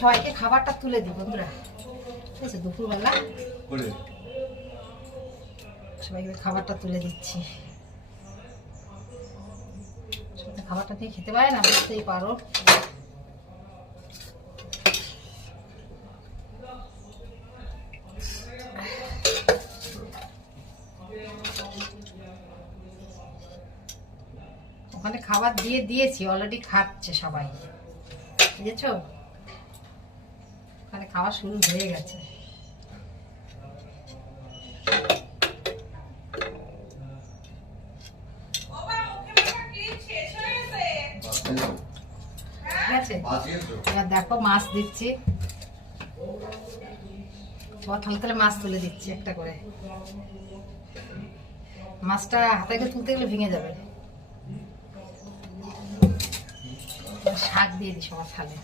সবাইকে খাবারটা তুলে দিই বন্ধুরা, ঠিক আছে? দুপুরবেলা সবাইকে খাবারটা তুলে দিচ্ছি। খাবারটা দিয়ে খেতে পারে না, বুঝতেই পারো। ওখানে খাবার দিয়ে দিয়েছি, অলরেডি খাচ্ছে সবাই, বুঝেছো? ওখানে খাওয়া শুরু হয়ে গেছে। ঠিক আছে, এবার দেখো মাছ দিচ্ছি। সবার থালে থালে মাছ তুলে দিচ্ছি একটা করে। মাছটা হাতে করে তুলতে গেলে ভেঙে যাবে। শাক দিয়ে দিই সবার থালে।